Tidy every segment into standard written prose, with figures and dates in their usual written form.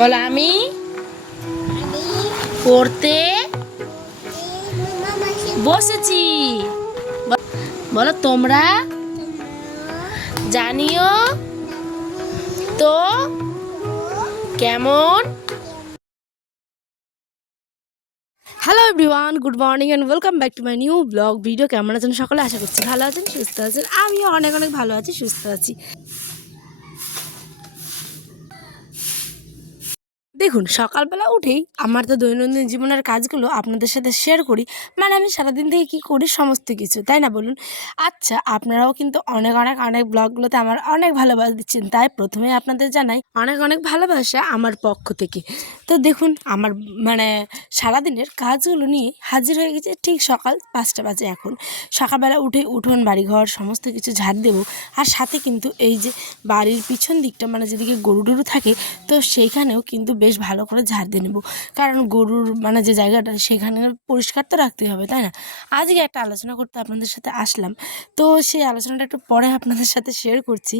বলো আমি পড়তে বসেছি। বলো তোমরা জানিও তো কেমন। Hello everyone, good morning and welcome back to my new blog video. কেমন আছেন সকলে? আশা করছি ভালো আছেন, সুস্থ আছেন। আমিও অনেক অনেক ভালো আছি, সুস্থ আছি। দেখুন, সকালবেলা উঠেই আমার তো দৈনন্দিন জীবনের কাজগুলো আপনাদের সাথে শেয়ার করি। মানে আমি সারাদিন থেকে কী করি সমস্ত কিছু, তাই না বলুন? আচ্ছা, আপনারাও কিন্তু অনেক অনেক অনেক ব্লগগুলোতে আমার অনেক ভালোবাসা দিচ্ছেন, তাই প্রথমে আপনাদের জানাই অনেক অনেক ভালোবাসা আমার পক্ষ থেকে। তো দেখুন, আমার মানে সারাদিনের কাজগুলো নিয়ে হাজির হয়ে গেছে ঠিক সকাল 5টা বাজে। এখন সকালবেলা উঠে উঠোন বাড়িঘর সমস্ত কিছু ঝাড় দেবো। আর সাথে কিন্তু এই যে বাড়ির পিছন দিকটা মানে যেদিকে গরু টরু থাকে, তো সেইখানেও কিন্তু বেশ ভালো করে ঝাড় দিয়ে নেবো। কারণ গরুর মানে যে জায়গাটা সেখানে পরিষ্কার তো রাখতেই হবে, তাই না? আজকে একটা আলোচনা করতে আপনাদের সাথে আসলাম। তো সেই আলোচনাটা একটু পরে আপনাদের সাথে শেয়ার করছি।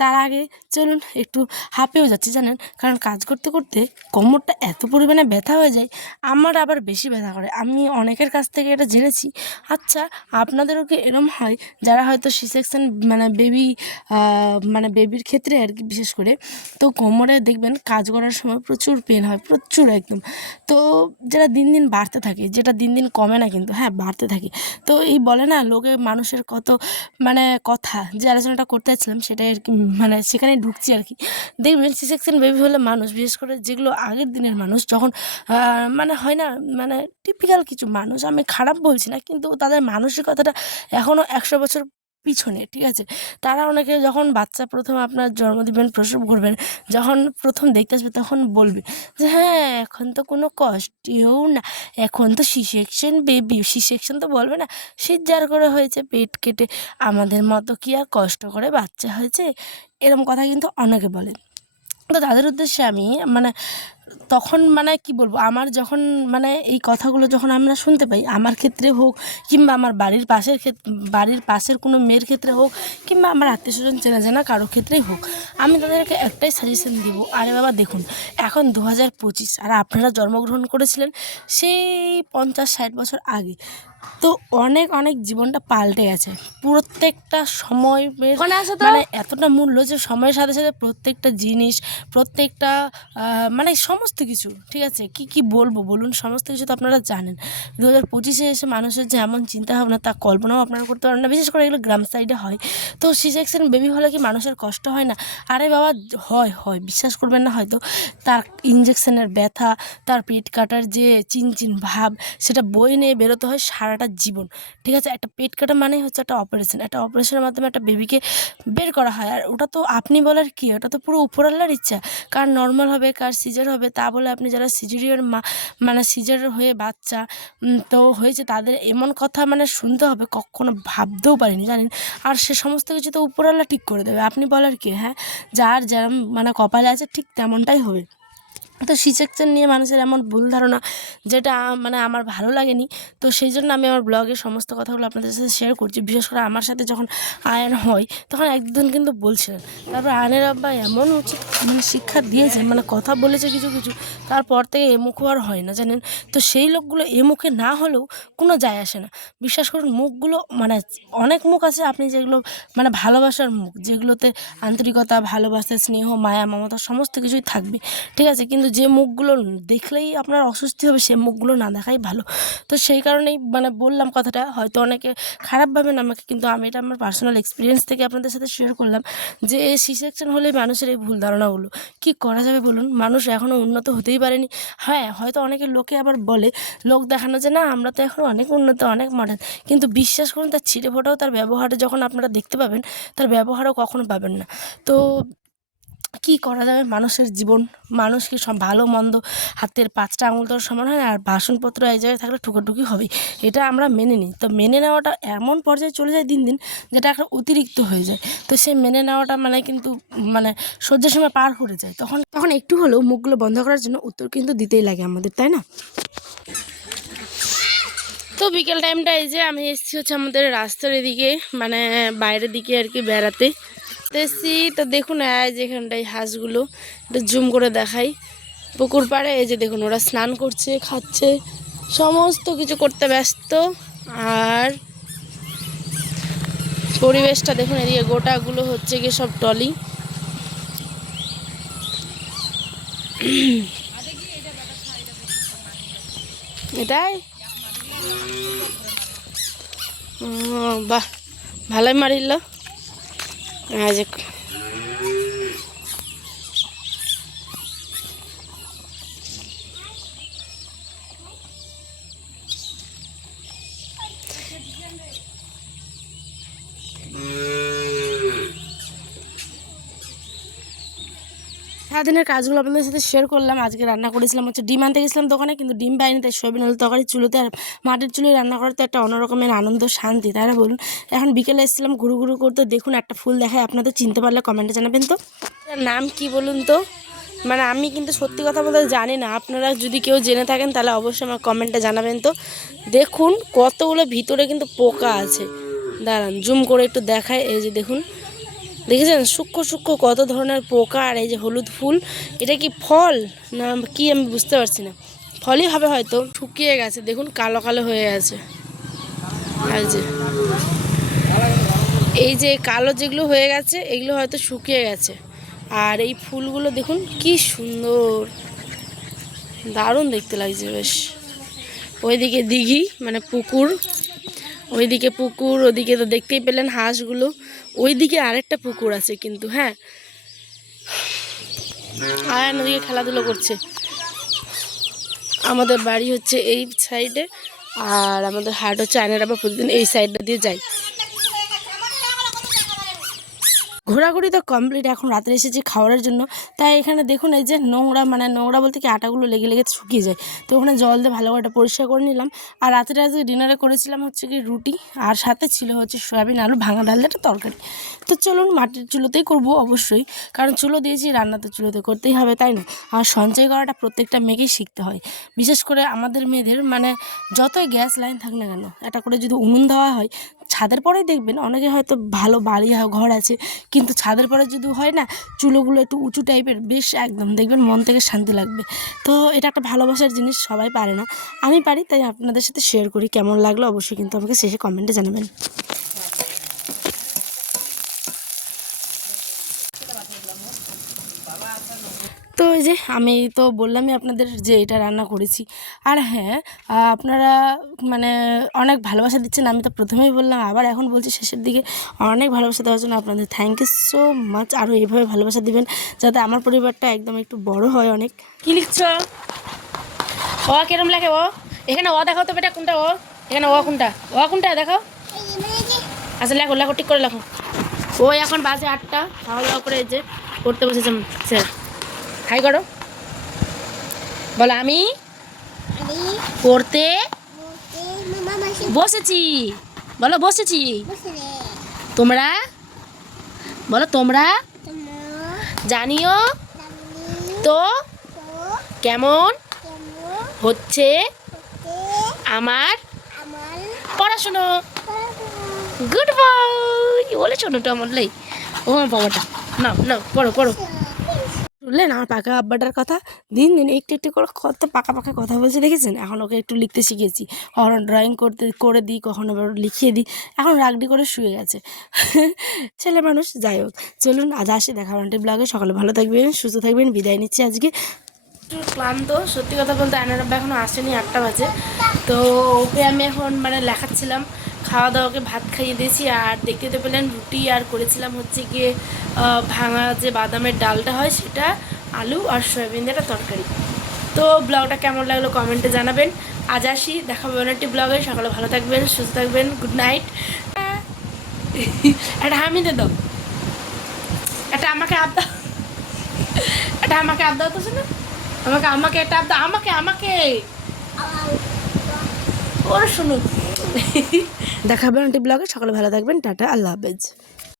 তার আগে চলুন, একটু হাঁপেও যাচ্ছি জানেন, কারণ কাজ করতে করতে কোমরটা এত পরিমাণে ব্যথা হয়ে যায়। আমার আবার বেশি ব্যথা করে, আমি অনেকের কাছ থেকে এটা জেনেছি। আচ্ছা, আপনাদেরও কি এরম হয়? যারা হয়তো সি সেকশন মানে মানে বেবির ক্ষেত্রে আর কি, বিশেষ করে তো কোমরে দেখবেন কাজ করার সময় প্রচুর পেন হয়, প্রচুর একদম। তো যেটা দিন দিন বাড়তে থাকে, যেটা দিন দিন কমে না, কিন্তু হ্যাঁ বাড়তে থাকে। তো এই বলে না লোকে মানুষের কত মানে কথা, যে আলোচনাটা করতে যাচ্ছিলাম সেটাই আর কি, মানে সেখানে ঢুকছি আর কি। দেখবেন সি সেকশন বেবি হলে মানুষ, বিশেষ করে যেগুলো আগের দিনের মানুষ, যখন মানে হয় না, মানে টিপিক্যাল কিছু মানুষ, আমি খারাপ বলছি না, কিন্তু তাদের মানসিকতাটা এখনও 100 বছর পিছনে, ঠিক আছে? তারা অনেকে যখন বাচ্চা প্রথম আপনার জন্ম দিবেন, প্রসব করবেন, যখন প্রথম দেখতে আসবে তখন বলবে যে হ্যাঁ এখন তো কোনো কষ্টও না, এখন তো C section baby. C section তো বলবে না, সিজার করে হয়েছে, পেট কেটে, আমাদের মতো কি আর কষ্ট করে বাচ্চা হয়েছে, এরম কথা কিন্তু অনেকে বলে। তো তাদের উদ্দেশ্যে আমি মানে তখন মানে কি বলবো, আমার যখন মানে এই কথাগুলো যখন আমরা শুনতে পাই, আমার ক্ষেত্রে হোক কিংবা আমার বাড়ির পাশের কোনো মেয়ের ক্ষেত্রে হোক, কিংবা আমার আত্মীয় স্বজন চেনা জানা কারো ক্ষেত্রেই হোক, আমি তাদেরকে একটাই সাজেশন দিব, আরে বাবা দেখুন, এখন 2025 আর আপনারা জন্মগ্রহণ করেছিলেন সেই 50-60 বছর আগে। তো অনেক অনেক জীবনটা পাল্টে গেছে। প্রত্যেকটা সময়ের মানে এতটা মূল্য যে সময়ের সাথে সাথে প্রত্যেকটা জিনিস, প্রত্যেকটা মানে সমস্ত কিছু, ঠিক আছে? কি বলবো বলুন, সমস্ত কিছু তো আপনারা জানেন। 2025-এ এসে মানুষের যে এমন চিন্তাভাবনা, তা কল্পনাও আপনারা করতে পারেন না, বিশেষ করে এগুলো গ্রাম সাইডে হয়। তো সি সেকশন বেবি হলে কি মানুষের কষ্ট হয় না? আরে বাবা, হয়, বিশ্বাস করবেন না হয়তো। তার ইঞ্জেকশনের ব্যথা, তার পেট কাটার যে চিনচিন ভাব, সেটা বয়ে নিয়ে বেরোতে হয় সারাটা জীবন, ঠিক আছে? একটা পেট কাটা মানেই হচ্ছে একটা অপারেশন, একটা অপারেশনের মাধ্যমে একটা বেবিকে বের করা হয়। আর ওটা তো আপনি বলার কি, ওটা তো পুরো উপরওয়ালার ইচ্ছা। কার নর্মাল হবে, কার সিজার হবে, তা বলে আপনি যারা সিজারিয়ান মানে সিজার হয়ে বাচ্চা তো হয়েছে, তাদের এমন কথা মানে শুনতে হবে, কখনো ভাবতেও পারিনি জানেন। আর সে সমস্ত কিছু তো উপরওয়ালা ঠিক করে দেবে, আপনি বলার কি? হ্যাঁ, যার যেরম মানে কপালে আছে ঠিক তেমনটাই হবে। তো সি সেকশন নিয়ে মানুষের এমন ভুল ধারণা, যেটা মানে আমার ভালো লাগেনি। তো সেই জন্য আমি আমার ব্লগে সমস্ত কথাগুলো আপনাদের সাথে শেয়ার করছি। বিশেষ করে আমার সাথে যখন আয়ন হয়, তখন একদিন কিন্তু বলছিলেন, তারপর আয়নের আব্বা এমন উচিত মানে শিক্ষা দিয়েছে, মানে কথা বলেছে কিছু কিছু, তারপর থেকে এমুখও আর হয় না জানেন। তো সেই লোকগুলো এমুখে না হলেও কোনো যায় আসে না। বিশ্বাস করুন, মুখগুলো মানে অনেক মুখ আছে আপনি যেগুলো মানে ভালোবাসার মুখ, যেগুলোতে আন্তরিকতা, ভালোবাসা, স্নেহ, মায়া, মমতা সমস্ত কিছুই থাকবে, ঠিক আছে? কিন্তু যে মুখগুলো দেখলেই আপনার অস্বস্তি হবে, সে মুখগুলো না দেখাই ভালো। তো সেই কারণেই মানে বললাম কথাটা, হয়তো অনেকে খারাপ ভাবেন আমাকে, কিন্তু আমি এটা আমার পার্সোনাল এক্সপিরিয়েন্স থেকে আপনাদের সাথে শেয়ার করলাম যে সি সেকশন হলে মানুষের এই ভুল ধারণাগুলো। কি করা যাবে বলুন, মানুষ এখনও উন্নত হতেই পারেনি। হ্যাঁ, হয়তো অনেকে লোকে আবার বলে লোক দেখানো যে না আমরা তো এখন অনেক উন্নত, অনেক মডার্ন, কিন্তু বিশ্বাস করুন তার ছিঁড়ে ফোটাও তার ব্যবহারে যখন আপনারা দেখতে পাবেন, তার ব্যবহারও কখনো পাবেন না। তো কি করা যাবে, মানুষের জীবন, মানুষ কি সব ভালো মন্দ হাতের 5টা আঙুল তো সমান হয় না, আর বাসনপত্র এক জায়গায় থাকলে ঠুকাঠুকি হবেই, এটা আমরা মেনে নিই। তো মেনে নেওয়াটা এমন পর্যায়ে চলে যায় দিন দিন, যেটা একটা অতিরিক্ত হয়ে যায়। তো সে মেনে নেওয়াটা মানে কিন্তু মানে সহ্যের সময় পার করে যায়, তখন তখন একটু হলেও মুখগুলো বন্ধ করার জন্য উত্তর কিন্তু দিতেই লাগে আমাদের, তাই না? তো বিকেল টাইমটা এই যে আমি এসেছি হচ্ছে আমাদের রাস্তার এদিকে, মানে বাইরের দিকে আর কি বেড়াতে এসেছি। তো দেখুন যেখানটায় হাঁসগুলো একটু জুম করে দেখাই, পুকুর পাড়ে এই যে দেখুন ওরা স্নান করছে, খাচ্ছে, সমস্ত কিছু করতে ব্যস্ত। আর পরিবেশটা দেখুন, এদিকে গোটাগুলো হচ্ছে গিয়ে সব টলি। এটাই বাহ, ভালোই মারিল। যে সারাদিনের কাজগুলো আপনাদের সাথে শেয়ার করলাম। আজকে রান্না করেছিলাম হচ্ছে ডিম আনতে গেছিলাম দোকানে, কিন্তু ডিম পাইনি, তাই সয়াবিন আলু তরকারি চুলোতে। আর মাটির চুলোয় রান্না করার তো একটা অন্যরকমের আনন্দ, শান্তি, তাই না বলুন। এখন বিকেলে এসেছিলাম ঘুরু ঘুরু করতে, দেখুন একটা ফুল দেখায়, আপনাদের চিনতে পারলে কমেন্টে জানাবেন তো। এটার নাম কি বলুন তো? মানে আমি কিন্তু সত্যি কথা বলতে জানি না, আপনারা যদি কেউ জেনে থাকেন তাহলে অবশ্যই আমার কমেন্টে জানাবেন তো। দেখুন কতগুলো ভিতরে কিন্তু পোকা আছে, দাঁড়ান জুম করে একটু দেখায়। এই যে দেখুন, দেখেছেন সূক্ষ্ম সূক্ষ্ম কত ধরনের পোকা। আর এই যে হলুদ ফুল, এটা কি ফল না কি আমি বুঝতে পারছি না, ফলই হবে হয়তো। শুকিয়ে গেছে দেখুন, কালো কালো হয়ে গেছে। আর যে এই যে কালো যেগুলো হয়ে গেছে এগুলো হয়তো শুকিয়ে গেছে। আর এই ফুলগুলো দেখুন কি সুন্দর, দারুণ দেখতে লাগছে বেশ। ওইদিকে দিঘি মানে পুকুর, ওইদিকে পুকুর, ওদিকে তো দেখতেই পেলেন হাঁসগুলো। ওইদিকে আরেকটা পুকুর আছে কিন্তু, হ্যাঁ আয়ান ওদিকে খেলাধুলো করছে। আমাদের বাড়ি হচ্ছে এই সাইডে, আর আমাদের হাট হচ্ছে আয়নার আবার প্রতিদিন এই সাইডটা দিয়ে যাই। ঘোরাঘুরি তো কমপ্লিট, এখন রাত্রে এসেছি খাওয়ার জন্য। তাই এখানে দেখুন এই যে নোংরা, মানে নোংরা বলতে কি আটাগুলো লেগে লেগে শুকিয়ে যায়, তো ওখানে জল দিয়ে ভালো করে পরিষ্কার করে নিলাম। আর রাত্রে আজকে ডিনারে করেছিলাম হচ্ছে কি রুটি, আর সাথে ছিল হচ্ছে সয়াবিন আলু ভাঙা ডালের একটা তরকারি। তো চলুন মাটির চুলোতেই করব অবশ্যই, কারণ চুলো দিয়েছি, রান্না তো চুলোতে করতেই হবে, তাই না। আর সঞ্চয় করাটা প্রত্যেকটা মেয়েকেই শিখতে হয়, বিশেষ করে আমাদের মেয়েদের। মানে যতই গ্যাস লাইন থাক না কেন, একটা করে যদি উনুন দেওয়া হয় ছাদের পরেই, দেখবেন অনেকে হয়তো ভালো বাড়ি ঘর আছে, কিন্তু ছাদের পরে যদি হয় না, চুলোগুলো একটু উঁচু টাইপের, বেশ একদম দেখবেন মন থেকে শান্তি লাগবে। তো এটা একটা ভালোবাসার জিনিস, সবাই পারে না, আমি পারি, তাই আপনাদের সাথে শেয়ার করি। কেমন লাগলো অবশ্যই কিন্তু আমাকে শেষে কমেন্টে জানাবেন। তো এই যে আমি তো বললামই আপনাদের যে এটা রান্না করেছি। আর হ্যাঁ, আপনারা মানে অনেক ভালোবাসা দিচ্ছেন, আমি তো প্রথমেই বললাম, আবার এখন বলছি শেষের দিকে। অনেক ভালোবাসা দেওয়ার জন্য আপনাদের থ্যাংক ইউ সো মাচ। আরও এইভাবে ভালোবাসা দিবেন যাতে আমার পরিবারটা একদম একটু বড় হয় অনেক। কী লিখছ ও? কিরম লাগে ও? এখানে ও দেখাও তো বেটা, কোনটা ও? এখানে ও কোনটা, ও কোনটা দেখাও। আচ্ছা লেখো লেখো, ঠিক করে লেখো। ও এখন বাজে 8টা, খাওয়া দাওয়া করে যে পড়তে বসেছে স্যার। হাই করো, বলো আমি পড়তে বসেছি, বলো বসেছি। তোমরা বলো, তোমরা জানিও তো কেমন হচ্ছে আমার পড়াশুনো। গুড বয় বলে শোনোটা আমার লাই, ও আমার বাবাটা। না না, পড়ো পড়ো। শুনলেন আমার পাকা আব্বাটার কথা, দিন দিন একটু একটু করে কত পাকা পাকা কথা বলছে, দেখেছেন। এখন ওকে একটু লিখতে শিখেছি, কখনো ড্রয়িং করে দিই, কখনো আবার লিখিয়ে দিই। এখন রাগডি করে শুয়ে গেছে ছেলে মানুষ। যাই হোক, চলুন আজ আসি, দেখা আন্টি ব্লগে। সকালে ভালো থাকবেন, সুস্থ থাকবেন, বিদায় নিচ্ছি আজকে। একটু ক্লান্ত, সত্যি কথা বলতে। আয়নার আব্বা এখনও আসেনি, 8টা বাজে। তো ওকে আমি এখন মানে লেখাচ্ছিলাম, খাওয়া দাওয়াকে ভাত খাইয়ে দিয়েছি। আর দেখতে তো পেলেন রুটি, আর করেছিলাম হচ্ছে গিয়ে ভাঙা যে বাদামের ডালটা হয় সেটা, আলু আর সয়াবিন দিয়ে একটা তরকারি। তো ব্লগটা কেমন লাগলো কমেন্টে জানাবেন। আজ আসি, দেখা হবে একটি ব্লগে। সকালে ভালো থাকবেন, সুস্থ থাকবেন, গুড নাইট। একটা হামিদে দাও, এটা আমাকে আপ দাও, এটা আমাকে আপ দাও তো, শোনো আমাকে, আমাকে এটা আপ দাও, আমাকে আমাকে ওর শুনুন। দেখা হবে আন্টি ব্লগে। সকালে ভালো থাকবেন, টাটা, আল্লাহ হাফেজ।